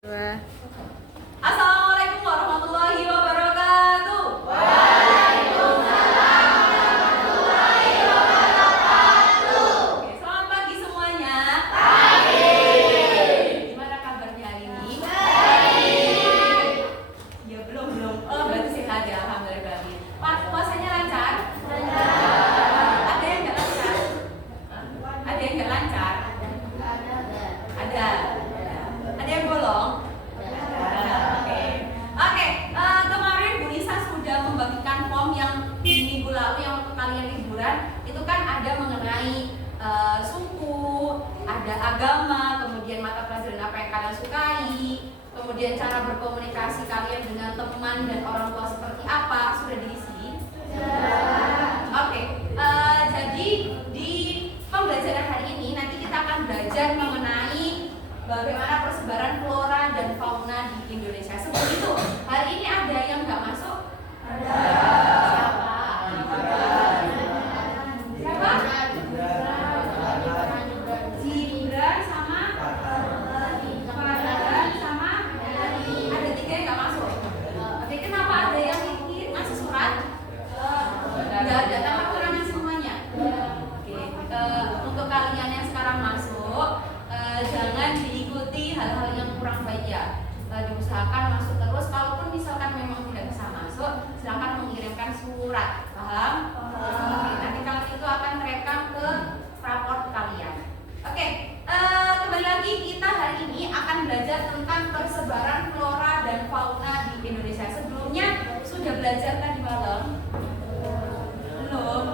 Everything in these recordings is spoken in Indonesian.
Dua. Assalamualaikum warahmatullahi wabarakatuh. Oke, selamat pagi semuanya. Gimana kabarnya hari ini? Ya belum. Oh, berarti sehat ya, alhamdulillah. Pak, puasanya lancar? Ada yang nggak lancar? Ada yang nggak lancar? Ada. Ada yang bolong? Kemarin Bu Nisa sudah membagikan form yang di minggu lalu yang waktu kalian liburan itu kan ada mengenai suku, ada agama, kemudian mata pelajaran apa yang kalian sukai, kemudian cara berkomunikasi kalian dengan teman dan orang tua seperti apa, sudah diisi? Jadi di pembelajaran hari ini nanti kita akan belajar mengenai bagaimana persebaran flora dan fauna di Indonesia. Sebelum itu, hari ini ada yang nggak masuk? Ada. Siapa? Gibran sama? Farhan sama? Ada 3 yang nggak masuk. Oke, kenapa ada yang ingin ngasih surat? Nggak ada, tambah kurangan semuanya. Oke, untuk kalian yang sekarang masuk, jangan diikuti hal-hal yang kurang baik ya. Diusahakan masuk terus. Kalaupun misalkan memang tidak bisa masuk, silakan mengirimkan surat. Paham? Oke, nanti kalian itu akan rekam ke raport kalian. Oke, kembali lagi kita hari ini akan belajar tentang persebaran flora dan fauna di Indonesia. Sebelumnya sudah belajar tadi malam? Belum?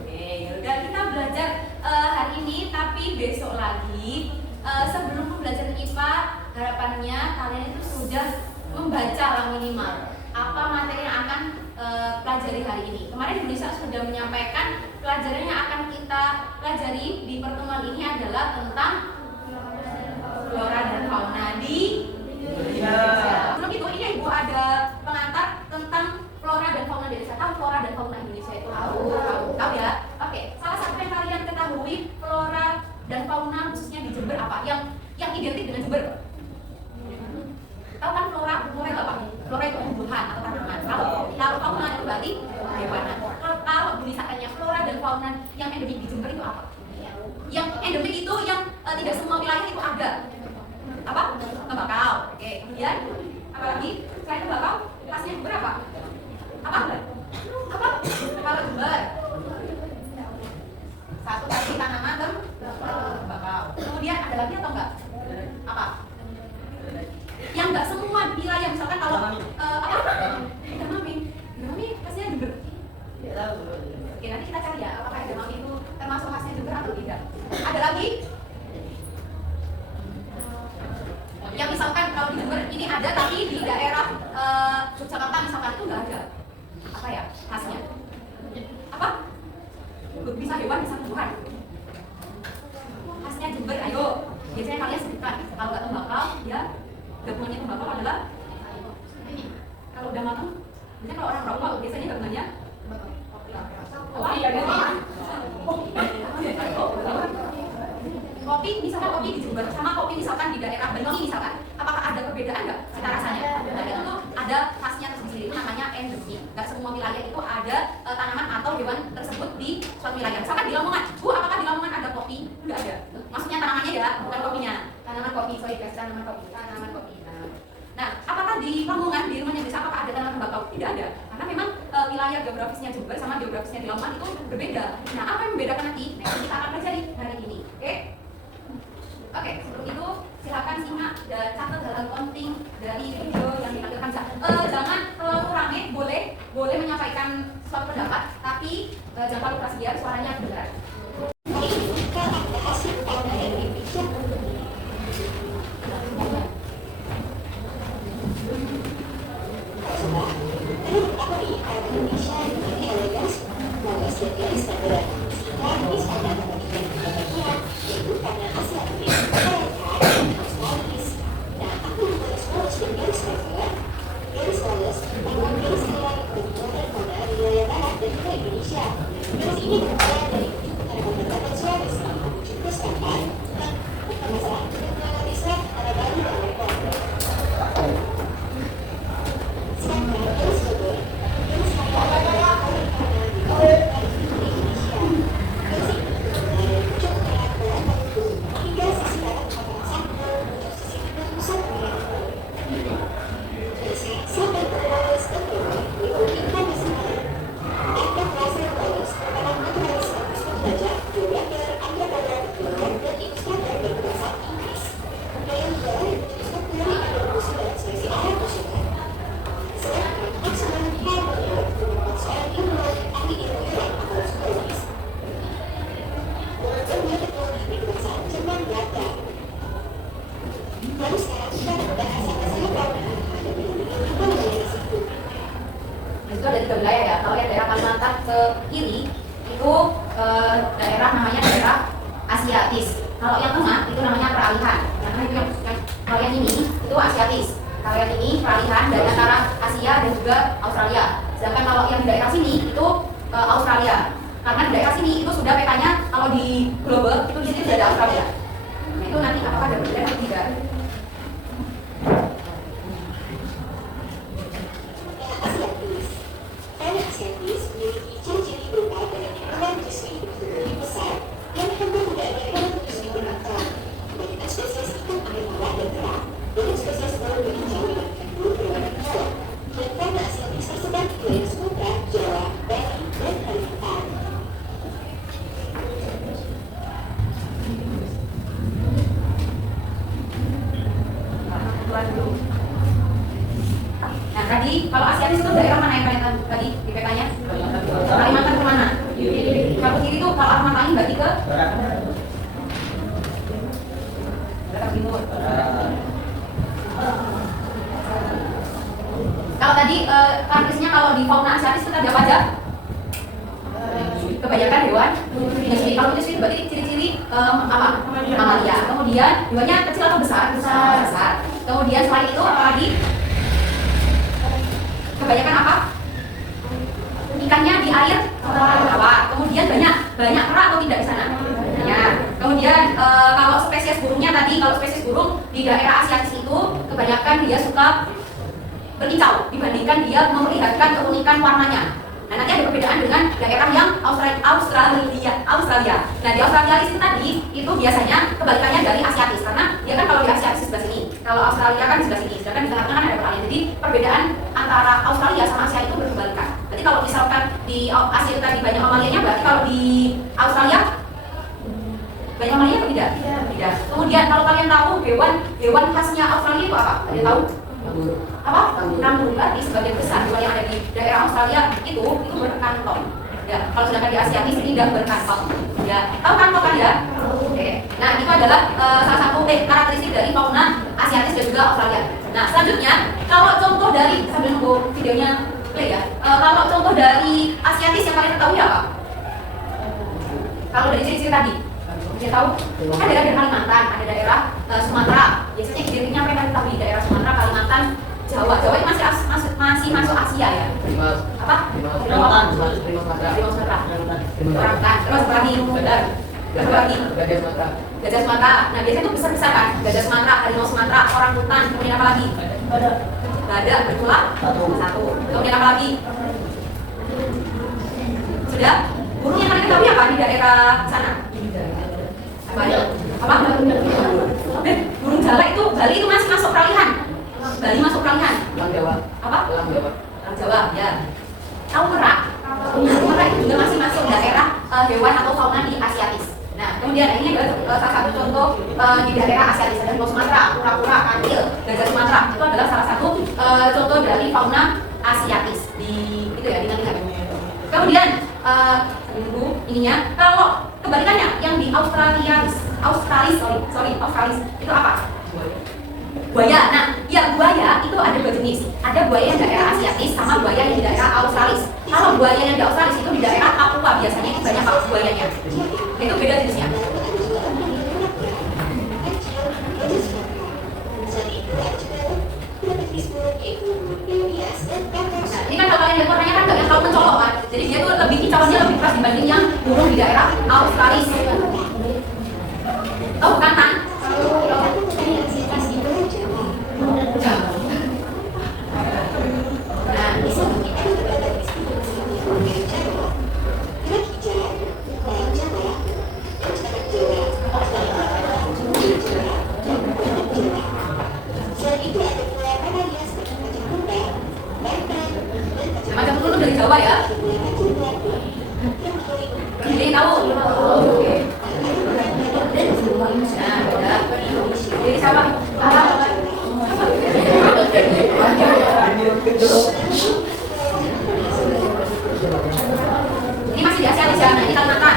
Oke, yaudah kita belajar hari ini, tapi besok lagi. Sebelum pembelajaran IPA, harapannya kalian itu sudah membaca lah minimal apa materi yang akan pelajari hari ini. Kemarin Bu Nisa sudah menyampaikan pelajaran yang akan kita pelajari di pertemuan ini adalah tentang flora dan fauna di Indonesia. Sebelum itu, ini Ibu ada pengantar tentang flora dan fauna di Indonesia. Tahu flora dan fauna Indonesia itu? Tahu ya? Oke, salah satu yang kalian ketahui flora dan fauna khususnya di Jember apa? Yang identik dengan Jember. Tahu kan flora itu apa? Flora itu tumbuhan atau tanaman. Kalau fauna itu berarti hewan. Kalau Bu Nisa tanya flora dan fauna yang endemik di Jember itu apa? Yang endemik itu yang tidak semua wilayah itu ada. Apa? Tembakau. Oke, kemudian apa lagi? Selain tembakau, khasnya Jember apa? Apa? Kalau Jember satu tadi tanaman tembakau. Kemudian ada lagi atau enggak? Apa? Yang enggak semua wilayah, misalkan kalau edamame khasnya Jember. Oke, nanti kita cari ya apakah edamame itu termasuk khasnya Jember atau tidak. Ada lagi? Yang misalkan kalau di Jember ini ada tapi di daerah Yogyakarta misalkan itu enggak ada. Apa ya khasnya? Apa? Bisa hewan, bisa tumbuhan. Khasnya Jember, ayo. Biasanya kalian sebutkan. Kalau nggak tembakau, ya gabungannya tembakau adalah kalau udah matang. Biasanya kalau orang rokok, biasanya gabungannya kopi, misalkan kopi di Jember sama kopi misalkan di daerah Banyuwangi misalkan. Apakah ada perbedaan nggak cita rasanya? Nah, itu ada khasnya tersendiri, itu namanya endemik. Nggak semua wilayah itu ada tanaman atau hewan tersebut di suatu wilayah. Misalkan di Lamongan, apakah di Lamongan ada kopi? Nggak ada. Maksudnya tanamannya ya, bukan kopinya. Tanaman kopi, sorry guys, tanaman kopi. Nah, apakah di Lamongan, di rumahnya desa, apakah ada tanaman tembakau? Tidak ada. Karena memang wilayah geografisnya Jember sama geografisnya di Lamongan itu berbeda. Nah, apa yang membedakan nanti? Nah, kita akan pelajari hari ini. Oke, sebelum itu silakan simak dan catat hal-hal penting dari video yang ditampilkan. Jangan terlalu rame, boleh menyampaikan suatu pendapat, tapi jangan terlalu keras biar suaranya kedengaran. Indonesia. Terus ini dari Itu ada 3 wilayah ya. Kalau yang daerah Kalimantan ke kiri itu daerah namanya daerah Asiatis. Kalau yang tengah itu namanya peralihan. Karena itu kalau yang ini itu Asiatis. Kalau yang ini peralihan dari antara Asia dan juga Australia. Sedangkan kalau yang di daerah sini itu Australia. Karena di daerah sini itu sudah petanya kalau di global itu di sini sudah ada Australia. Nah, itu nanti apakah ada perbedaan atau tidak? Asiatis memiliki ciri-ciri berupa banyaknya alam bersih lebih besar yang hampir tidak ada alam bersih berakar. Kebanyakan spesies ikan air mawar dan kerang, dengan spesies baru berhijau dengan bulu berwarna hijau. Dan fauna asiatis tersebar di wilayah Sumatera, Jawa, Bali, dan Kalimantan. Nah tadi kalau Asiatis itu daerah mana yang kalian tahu tadi di petanya? Kalimantan kemana? Kalau kiri itu kalau Ahmad Ali berarti ke Barat Timur. Kalau tadi karakteristiknya kalau di fauna Asiatis kita ada apa aja? Kebanyakan hewan menyusui. Kalau menyusui berarti ciri-ciri apa? Mamalia. Kemudian hewannya kecil atau besar? Besar. Kemudian selain itu apa lagi? Kebanyakan apa? Ikannya di air tawar. Kemudian banyak kera atau tidak di sana? Banyak. Kemudian kalau spesies burungnya tadi, kalau spesies burung di daerah Asiatis itu kebanyakan dia suka berkicau dibandingkan dia memperlihatkan keunikan warnanya. Nah nanti ada perbedaan dengan daerah yang Australia. Nah di Australia itu tadi itu biasanya kebalikannya dari Asiatis karena dia kan kalau di Asiatis sebelah sini, kalau Australia kan sebelah sini. Sedangkan di tengah-tengah kan ada peralihan. Jadi perbedaan antara Australia sama Asia itu berkebalikan. Jadi kalau misalkan di Asia itu tadi banyak mamalianya, berarti kalau di Australia banyak mamalianya atau tidak? Tidak. Kemudian kalau kalian tahu hewan khasnya Australia itu apa? Kalian tahu? Apa? Kanguru. Berarti sebagian besar hewan yang ada di daerah Australia itu berkantong. Ya, kalau sedangkan di Asiatis tidak berkantong. Ya, tahu kantong kan ya? Oke. Nah, itu adalah salah satu karakteristik dari fauna Asiatis dan juga Australia. Nah, selanjutnya kalau contoh dari sambil nunggu videonya play ya. Kalau contoh dari Asiatis yang kalian ketahui apa? Kalau dari ciri-ciri tadi, kita tahu kan daerah Kalimantan, ada daerah Sumatera. Biasanya identiknya mereka ketahui di daerah Sumatera, Kalimantan, Jawa. Jawa itu masih masuk Asia ya. Apa? Kalimantan, Sumatera. Perangkat. Terus lagi. Gajah Sumatera. Nah biasanya itu besar-besar kan. Gajah Sumatera, harimau Sumatera, orang hutan. Kemudian apa lagi? Badak bertulang satu. Kemudian apa lagi? Sudah. Burung yang kalian ketahui apa di daerah sana? Apa? Burung Jawa itu, Bali itu masih masuk peralihan. Bali masuk peralihan. Elang Jawa. Apa? Elang Jawa. Elang Jawa, ya. Tahu merak? Merak itu juga masih masuk daerah hewan atau fauna di Asiatis. Nah, kemudian ini adalah salah satu contoh di daerah Asiatis. Ada harimau Sumatera, kura-kura, kantil, gajah Sumatera. Itu adalah salah satu contoh dari fauna Asiatis di itu ya, diingat-ingat. Kemudian ininya, kalau kebalikannya yang di Australis itu apa? Buaya. Nah, ya buaya itu ada 2 jenis. Ada buaya yang daerah Asiatis sama buaya yang di daerah Australis. Kalau buaya yang di Australis itu di daerah Papua biasanya itu banyak buayanya. Itu beda jenisnya. Nah, ini kan kalau kalian lihat warnanya kan yang tahu mencolok kan. Jadi dia tuh lebih kicauannya lebih keras dibanding yang burung di daerah Australis. Oh, bukan kan? Macam dulu dari Jawa ya. Jadi tahu. Oke. Nah, udah. Jadi siapa? Ini masih di Asia ya. Nah, ini Kalimantan.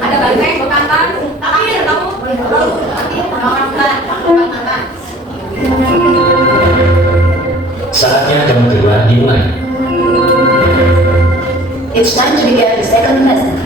Ada banteng, bekantan, tapi tahu. Orang Kalimantan. kelasnya jam 2 dimulai. It's time to begin the second lesson.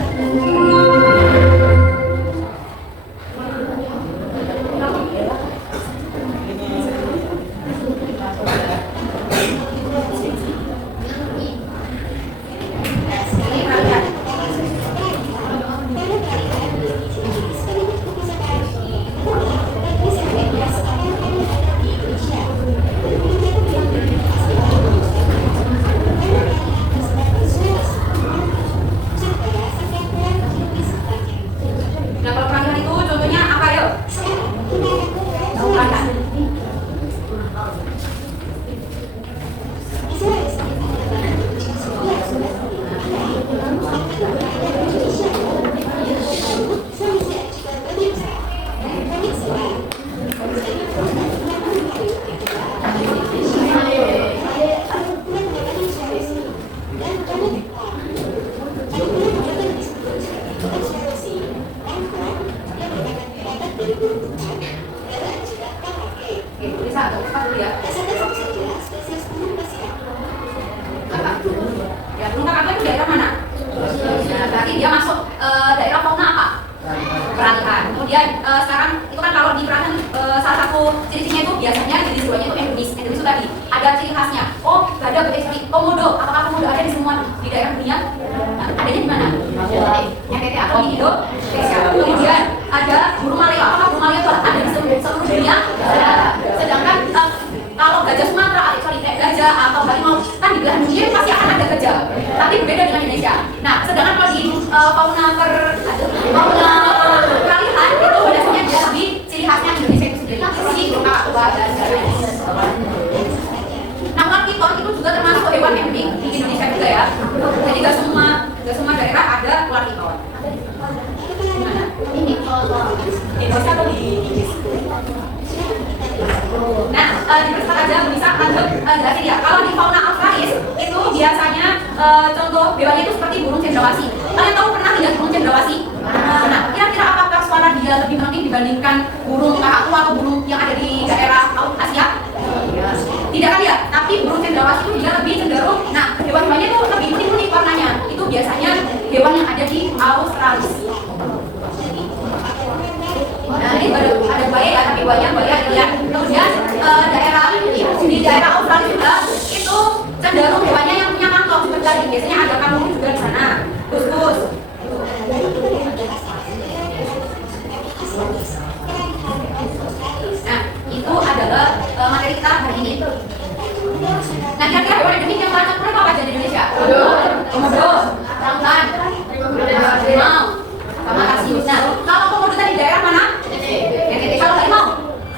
Nah, kalau peralihan itu contohnya apa ya? Peralihan. Oke, bisa apa dulu ya? Kakak. Ya, burung kakak itu daerah mana? Nah, berarti dia masuk daerah fauna apa? Peralihan. Kemudian sekarang itu kan kalau di peralihan salah satu ciri-cirinya itu biasanya jenis duanya itu endemis. Endemis itu tadi ada ciri khasnya. Oh, gak ada seperti komodo. Apakah komodo ada di semua di daerah dunia? Nah, adanya di mana? NTT atau di Indonesia. Kemudian ada burung maleo. Apakah burung maleo itu ada di seluruh dunia? Sedangkan kalau gajah Sumatera, gajah atau harimau kan di belahan dunia pasti akan ada gajah. Tapi berbeda dengan Indonesia. Nah, sedangkan kalau di fauna peralihan itu biasanya dia lebih ciri khasnya Indonesia itu sendiri. Seperti burung kakak tua dan lain-lain. Nah, ular piton itu juga termasuk hewan endemik di Indonesia juga ya. Jadi nggak semua daerah ada ular piton. Gimana? Ini di Indonesia atau di Inggris? Nah, dipercepat aja bisa lanjut jelasin ya. Kalau di fauna Australis itu biasanya contoh hewannya itu seperti burung cendrawasih. Kalian tahu pernah lihat burung cendrawasih? Nah, kira-kira apakah suara dia lebih penting dibandingkan burung kakak tua atau burung yang ada di daerah Asia? Tidak kan ya? Tapi burung cendrawasih itu dia lebih cenderung. Nah, hewan-hewannya itu lebih unik warnanya. Itu biasanya hewan yang ada di Australia. Nah, ini ada buaya ya, tapi buaya lihat. Kemudian di daerah Australia juga itu cenderung hewannya yang punya kantong seperti tadi. Biasanya ada kantong juga di sana. Kus-kus. Nah, itu adalah materi kita hari ini. Nah, kira-kira hewan endemik yang banyak pernah apa aja di Indonesia? Komodo, ramlan, harimau, sama kasius. Nah, kalau komodo tadi daerah mana? NTT. Kalau harimau?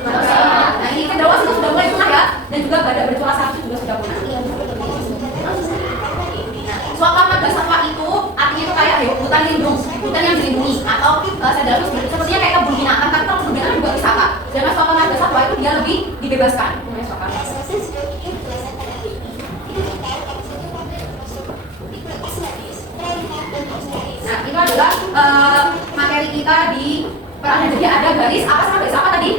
Nah, ini cendrawasih itu sudah mulai punah ya, dan juga badak bertulang satu juga sudah punah. Suaka margasatwa itu artinya itu kayak hutan lindung, hutan yang dilindungi atau sepertinya kayak kebun binatang, tapi kalau kebun binatang juga wisata. Sedangkan suaka margasatwa itu dia lebih dibebaskan. Nah, itu adalah materi kita di peralihan. Jadi ada garis apa sama garis apa tadi?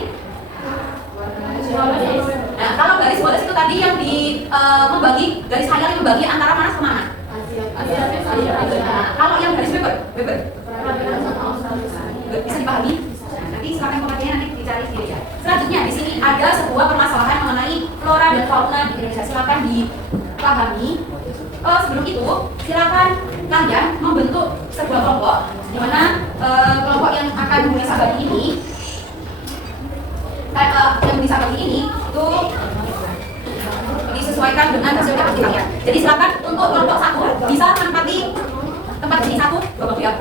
Nah, kalau garis bodas itu tadi yang membagi garis hayal yang membagi antara mana ke mana? Nah, kalau yang garis Weber bisa dipahami? Nah, nanti silakan pembagiannya nanti dicari sendiri ya. Selanjutnya di sini ada sebuah permasalahan mengenai flora dan fauna di Indonesia. Silakan dipahami. Sebelum itu, silakan kalian membentuk sebuah kelompok di mana kelompok yang akan bisa bagi ini itu disesuaikan dengan hasil kerja kalian. Jadi silakan untuk kelompok satu bisa menempati tempat ini 1, 2, 3,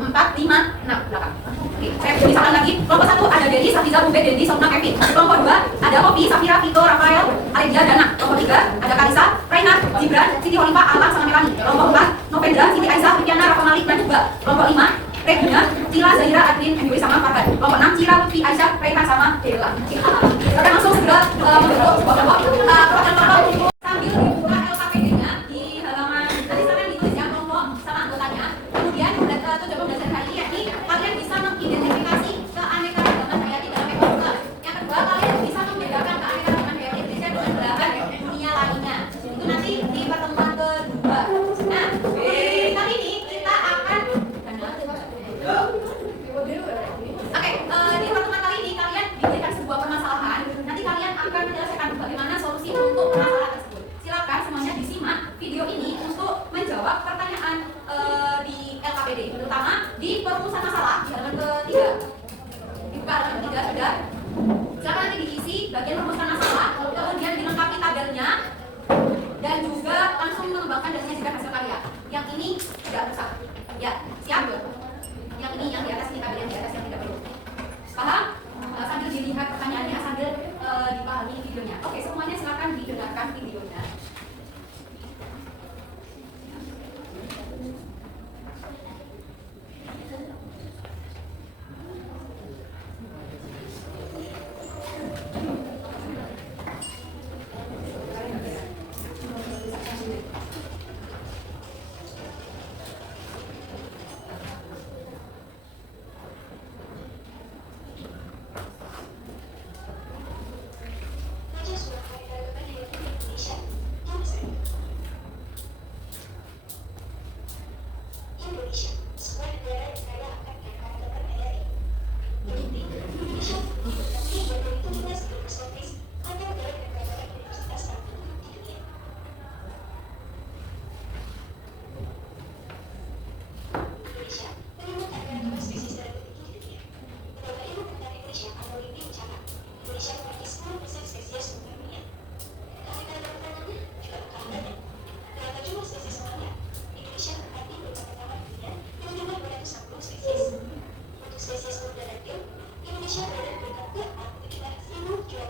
4, 5, 6, 8. Oke, saya misalkan lagi kelompok 1 ada Dedi, Safiza, Bube, Dendi, Sona, Kevin. Kelompok 2 ada Kopi, Safira, Vito, Rafael, Alivia, Dana. Kelompok 3 ada Kalisa, Reynard, Gibran, Siti Holifah, Alam, sama Melani. Kelompok 4 Novendra, Siti Aisyah, Viviana, Rafa Malik, dan juga. Kelompok 5 Regina, Cila, Zahira, Adlin, Dewi, sama Farhan. Kelompok 6 Cira, Lutfi, Aisyah, Reina, sama Dela. Kita langsung segera membentuk sebuah kelompok. Sambil dibuka LKPD-nya di halaman, nanti silakan ditulis ya kelompok sama anggotanya. Kemudian tujuan pembelajaran hari ini yakni kalian bisa mengidentifikasi keanekaragaman hayati dalam ekosistem. Yang kedua, kalian bisa membedakan keanekaragaman hayati Indonesia dengan belahan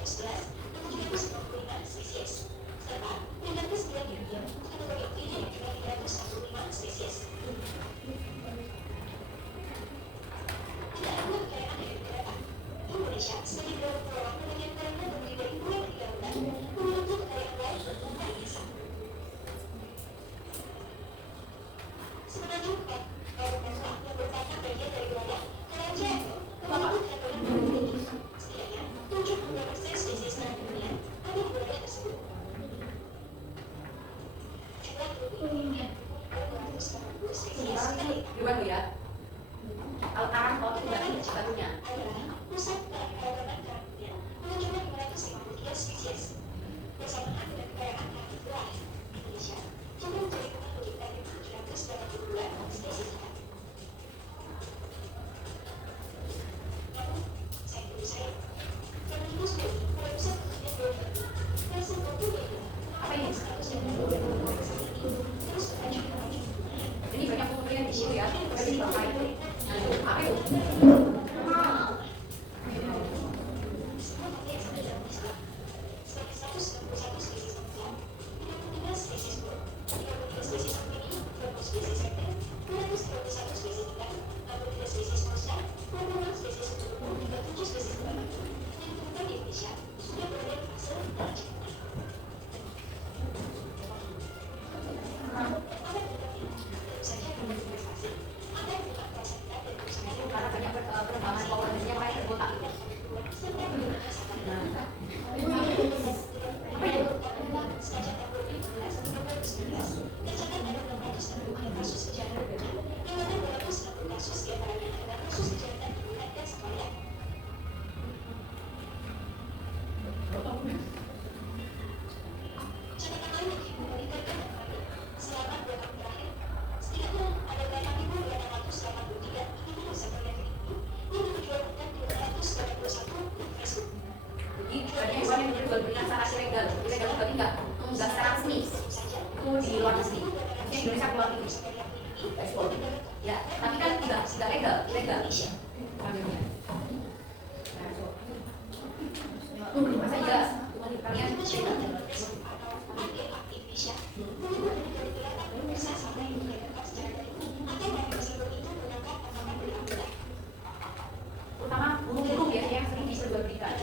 795 spesies, serta peringkat ke-9 kategori opini dengan 345 spesies. Tidak ada kekayaan yang berbeda. Indonesia sebagai pulau memiliki karena terdiri dari pulau 3 bulan, memiliki kekayaan lain dan biasa. Semenanjung Papua yang merupakan bagian dari wilayah kerajaan memiliki kekayaan tinggi. Setidaknya 72% spesies dunia ada di wilayah tersebut. Jumlah penduduknya 280 spesies Gimana ya? Kalau karang kok itu berarti batunya. adalah pusat keanekaragaman karangnya dengan jumlah 553 spesies. Bersamaan dengan kekayaan hayati lain, Indonesia juga menjadi rumah penciptaan 782 spesies ikan. Namun, saya karena itu sudah pada pusat penelitian biologi dan sebetulnya Apa ini? status dan penelitian saat ini terus berlanjut. Ini banyak pemberian di situ ya. Berarti di bawah itu. Nah, itu apa itu? Semua karya yang sudah dalam Islam sebagai 191 spesies mammal, 35 spesies burung, 33 spesies amfibi, 20 spesies reptil, 231 spesies ikan, 63 spesies manusia, 26 spesies tumbuh, 37 spesies hewan, yang ditemukan di Indonesia sudah berada di fase lanjut. Ada berikutnya, tentu saja karena investasi, ada puluhan kawasan ikan dan perusahaan yang Karena banyak perkembangan populasinya kayak terbotak itu. serta penggunaan masyarakat. Apa itu? Sejak tahun 2015 hingga 2019, tercatat ada 664 kasus kejahatan lingkungan, yang mana 260 kasus diantaranya adalah kasus kejahatan lingkungan dan sekalian. Catatan lain yang diberikan kepada kami, selama 2 tahun terakhir, setidaknya ada 8.683 individu sektor yang ini yang diperjualbelikan di 281 Facebook. Jadi banyak hewan yang dijual-belikan secara ilegal. Ilegal berarti enggak secara resmi. Itu di luar negeri. Di Indonesia keluar negeri. Ekspor. Ya, tapi kan tidak legal, ilegal. Ambilnya. Masa iya? Kalian terutama burung-burung ya yang sering diperjualbelikan.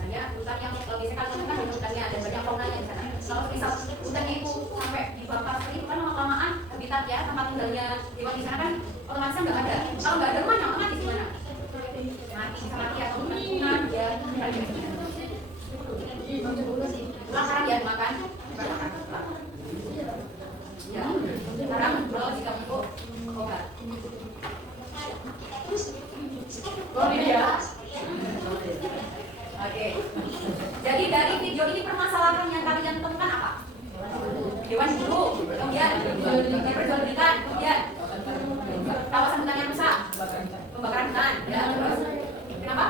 Banyak hutan yang biasanya kalau kan banyak hutannya dan banyak faunanya di sana. Kalau misal hutannya itu sampai dibakar seperti itu kan lama-kelamaan habitat ya tempat tinggalnya hewan di sana kan otomatis kan nggak ada. Kalau nggak ada rumahnya otomatis gimana? Mati, bisa mati atau punah ya. Sekarang dia makan. Ya, sekarang kalau jika untuk obat. Oh iya. Oke. Jadi dari video ini permasalahan yang kalian temukan apa? Hewan buru, kemudian diperjualbelikan, kemudian kawasan hutan yang rusak, pembakaran hutan, ya terus kenapa?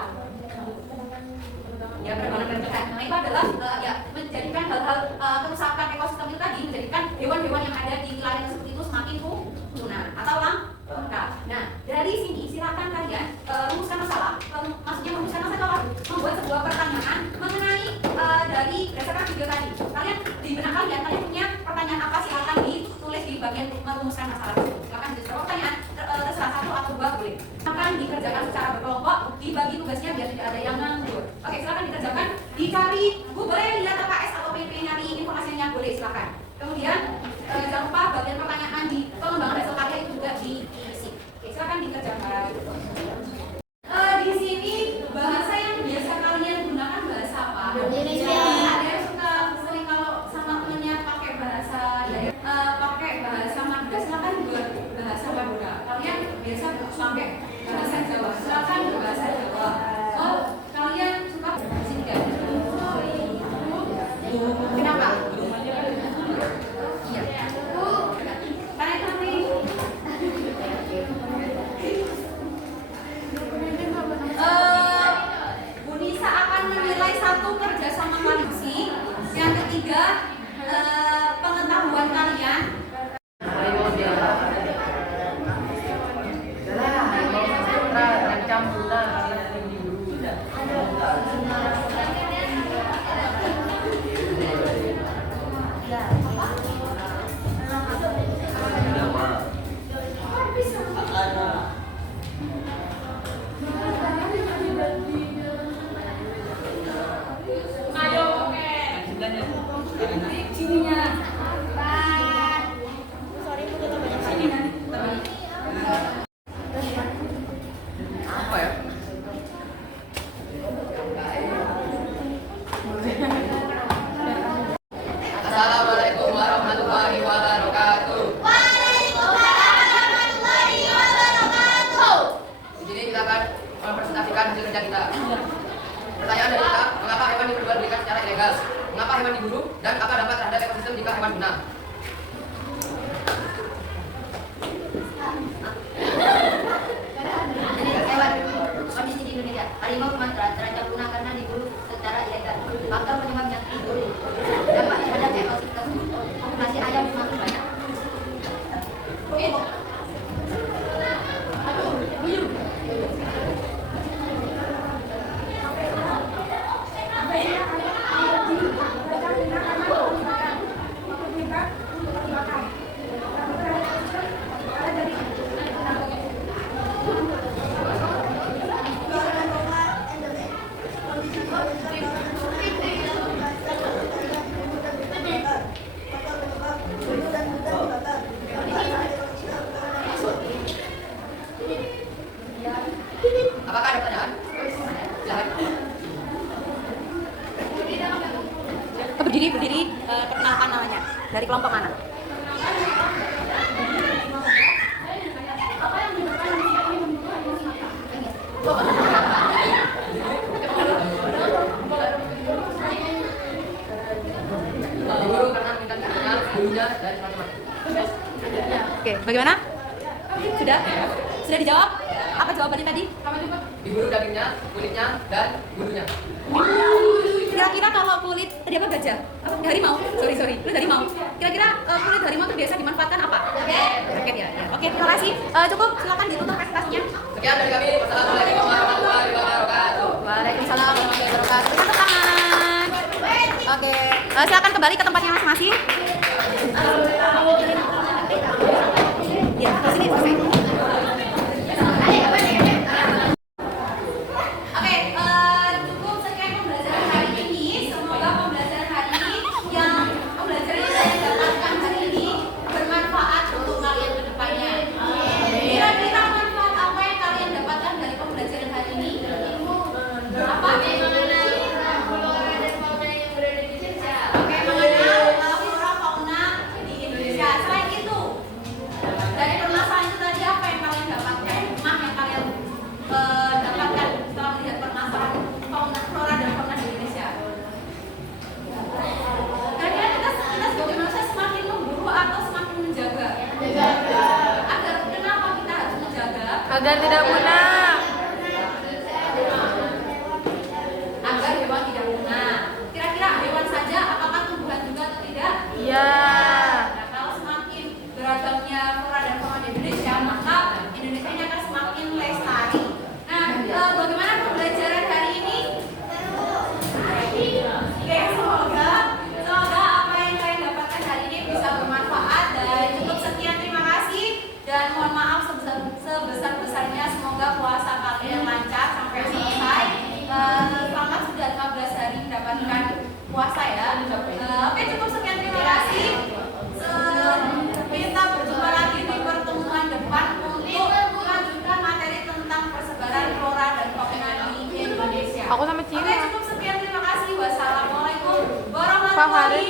Ya penerbangan berlebihan. Nah itu adalah ya menjadikan hal-hal kerusakan ekosistem itu tadi menjadikan hewan-hewan yang ada di wilayah tersebut itu semakin punah atau langka. Nah dari sini silakan kalian rumuskan masalah, maksudnya merumuskan masalah apa? Membuat sebuah pertanyaan mengenai dari berdasarkan video tadi. Kalian di benak kalian punya pertanyaan apa? Silakan ditulis di bagian merumuskan masalah. Silakan ditulis pertanyaan terserah 1 atau 2 boleh. Akan dikerjakan secara berkelompok, dibagi tugasnya biar tidak ada yang nganggur. Oke, silakan dikerjakan. Dicari, boleh lihat LKS atau PP nyari informasinya boleh silakan. Kemudian jangan lupa bagian pertanyaan di pengembangan hasil karya itu juga diisi. Oke, silakan dikerjakan. Di sini bahasa yang biasa kalian gunakan bahasa apa? Indonesia. Ada yang suka sering kalau sama temennya pakai bahasa pakai bahasa Madura, silakan buat bahasa Madura. Kalian biasa pakai bahasa Jawa, silakan bahasa Jawa. Oh, kalian suka sini kan? Kenapa? Iya. Kalian nanti Bu Nisa akan menilai 1 kerjasama koalisi, yang ketiga pengetahuan guna. Hewan kondisi di Indonesia. Harimau terancam punah karena diburu secara ilegal. Faktor penyebabnya diburu. Dampak terhadap ekosistem. Populasi ayam semakin banyak. Apakah ada pertanyaan? Silakan. Berdiri, perkenalkan namanya. Dari kelompok mana? Diburu karena minta sinyal, gurunya dan teman-teman. Oke, bagaimana? Sudah? Sudah dijawab? Apa jawabannya tadi? Diburu dagingnya, kulitnya, dan gurunya. Kira-kira kalau kulit tadi apa gajah? Apa harimau? Sorry. Kulit harimau. Kira-kira kulit harimau itu biasa dimanfaatkan apa? Raket ya. Oke, terima kasih. Cukup, silakan ditutup presentasinya. Sekian dari kami. Wassalamualaikum warahmatullahi wabarakatuh. Waalaikumsalam warahmatullahi wabarakatuh. Tepuk tangan. Oke, silakan kembali ke tempatnya masing-masing. Ya, sini selesai. Oke, cukup sekian pembelajaran hari ini. Semoga pembelajaran hari ini pembelajaran yang saya dapatkan hari ini bermanfaat untuk kalian ke depannya. Kira-kira manfaat apa yang kalian dapatkan dari pembelajaran hari ini? Apa? Oke, mengenal flora fauna di Indonesia. Selain itu, dari permasalahan itu tadi apa yang kalian dapatkan? Hikmah yang kalian dapatkan setelah melihat permasalahan flora dan fauna di Indonesia? Kira-kira kita sebagai manusia semakin memburu atau semakin menjaga? Agar kenapa kita harus menjaga? Agar tidak punah. Agar hewan tidak punah. Kira-kira hewan saja apakah tumbuhan juga atau tidak? Iya. Nah, kalau semakin beragamnya flora dan fauna di Indonesia, maka Indonesia ini akan semakin lestari. Nah, bagaimana pembelajaran hari ini? Oke, semoga apa yang kalian dapatkan hari ini bisa bermanfaat dan cukup sekian. Terima kasih dan mohon maaf sebesar-besarnya. Semoga puasa kalian lancar sampai selesai. Selamat sudah 15 hari mendapatkan puasa ya. Oke, cukup sekian. Terima kasih. Kita berjumpa lagi di pertemuan depan untuk melanjutkan materi tentang persebaran flora dan fauna di Indonesia. Aku sama Oke, Cina. cukup sekian. Terima kasih. Wassalamualaikum Fahari. warahmatullahi